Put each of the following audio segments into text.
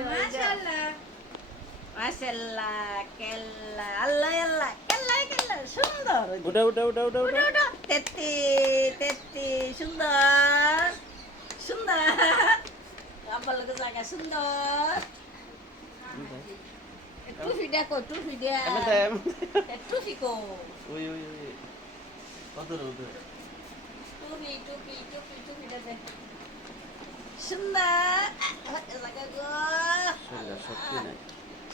মাশাআল্লাহ মাশাআল্লাহ কেল্লা আল্লাহ আল্লাহ কেল্লা কেল্লা সুন্দর উঠা উঠা উঠা উঠা উঠা ওটা তেত্তি তেত্তি সুন্দর সুন্দর আব্বার লোকের জায়গা সুন্দর টুফি দেখো টুফি দিয়া টুফি কো ওই ওই ওই কত রোদ টুপি টুপি টুপি টুপি দেখে সুন্দর জায়গা গো শরীরে শক্তি নাই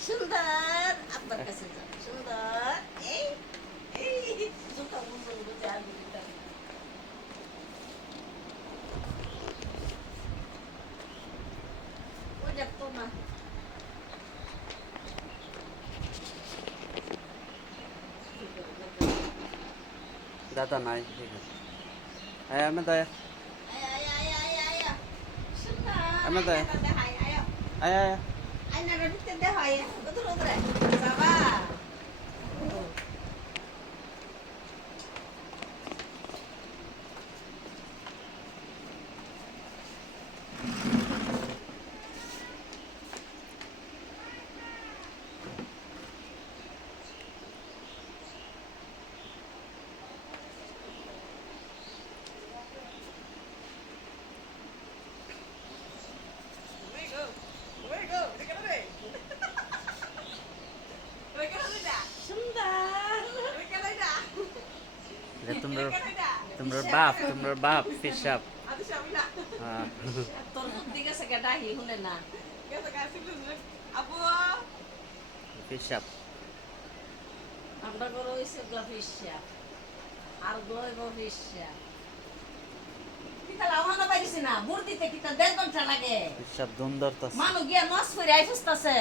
সুন্দর আব্বার কাছে যাও সুন্দর এই এই জুতা বুঝো বুঝে আর বুঝতে ওই দেখতো না দাদা নাই ঠিক আছে আয় আমি দয়া ay ay ay ay ay সুন্দর আমি তাই। দেখাই আয় আয় আয় আয়নাটা ঢুকতে দেখাই ওদের ওদের বাবা এটা তোমার বাপ পেশাব হ্যাঁ তোর বুদ্ধি গেছে গা ডাহি শুনে না পেশাব আমরা বড় হয়েছে গফিসা আর গয় গফিসা কিতা লাওয়ানা পাইছে না মুরদিতে কিতা দেড় ঘন্টা লাগে পেশাব ধুম ধরতাছে মানু গিয়া নস করে আইফুসতাছে